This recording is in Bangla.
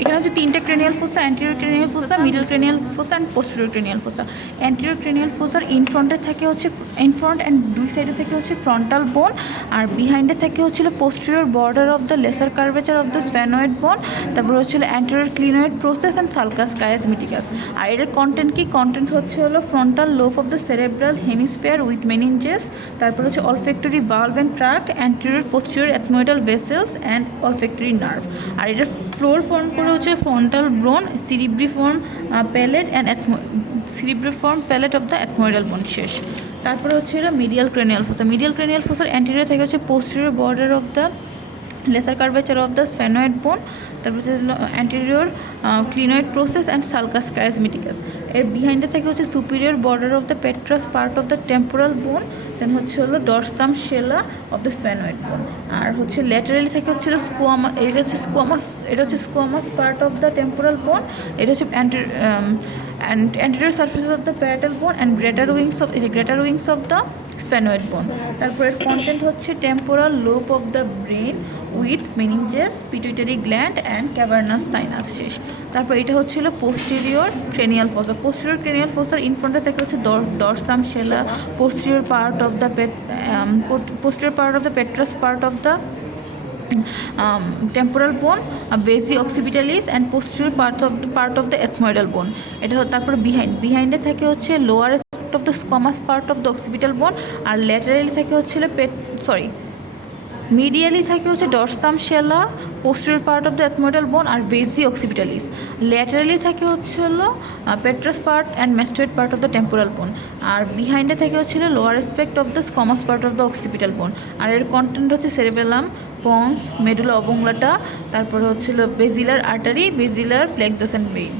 এখানে হচ্ছে তিনটে cranial fossa, anterior cranial fossa, middle cranial fossa and posterior cranial fossa. Anterior cranial ফোসার ইনফ্রন্টে থাকে হচ্ছে ইনফ্রন্ট অ্যান্ড দুই সাইডে থেকে হচ্ছে ফ্রন্টাল বোন, আর বিহাইন্ডে থাকে হচ্ছিল posterior border of the lesser curvature of the sphenoid bone, তারপর হচ্ছিল anterior clinoid process and sulcus chiasmaticus. আর এটার কন্টেন্ট কি? কন্টেন্ট হচ্ছে হলো frontal lobe of the cerebral hemisphere with meninges, তারপর হচ্ছে অলফ্যাক্টরি ভালভ and tract, anterior posterior ethmoidal vessels and olfactory nerve. আর এটার ফ্লোর ফর্ম করে হচ্ছে frontal bone, cribriform plate and cribriform plate of the ethmoidal bone শেষ। তারপরে হচ্ছে এটা medial cranial fossa. Medial cranial ফোসার অ্যান্টেরিয়র থেকে হচ্ছে posterior border of the lesser curvature of the sphenoid bone, তারপর হচ্ছে anterior clinoid process and sulcus chiasmaticus. এর বিহাইন্ডে থেকে হচ্ছে superior border of the petrous part of the temporal bone, then হচ্ছে হলো dorsum sellae of the sphenoid bone. আর হচ্ছে ল্যাটারালি থেকে হচ্ছে এটা হচ্ছে squamous part of the temporal bone, এটা হচ্ছে anterior surfaces of the parietal bone and greater wings of the sphenoid bone. তারপরে কন্টেন্ট হচ্ছে temporal lobe of the brain with meninges, pituitary gland and cavernous sinus শেষ। তারপর এটা হচ্ছিল posterior cranial fossa. Posterior cranial ফোসার ইনফ্রন্টে থেকে হচ্ছে dorsum sellae, posterior part of the petrous part of the temporal bone, basi occipitalis and posterior part of the ethmoidal bone. এটা তারপর বিহাইন্ডে থাকে হচ্ছে lower aspect of the squamous part of the occipital bone, আর ল্যাটারালি থাকে হচ্ছে মিডিয়ালি থাকে হচ্ছে dorsum sellae, posterior part of the ethmoidal bone আর বেসি অক্সিপিটালিস। ল্যাটারালি থাকে হচ্ছে হলো petrous part and mastoid part of the temporal bone, আর বিহাইন্ডে থাকে হচ্ছিল lower aspect of the squamous part of the occipital bone. আর এর কন্টেন্ট হচ্ছে সেরেবেলাম, পন্স, মেডুলা অবংলাটা, তারপর হচ্ছিল বেজিলার আর্টারি, বেজিলার প্লেক্সাস অ্যান্ড ভেইন।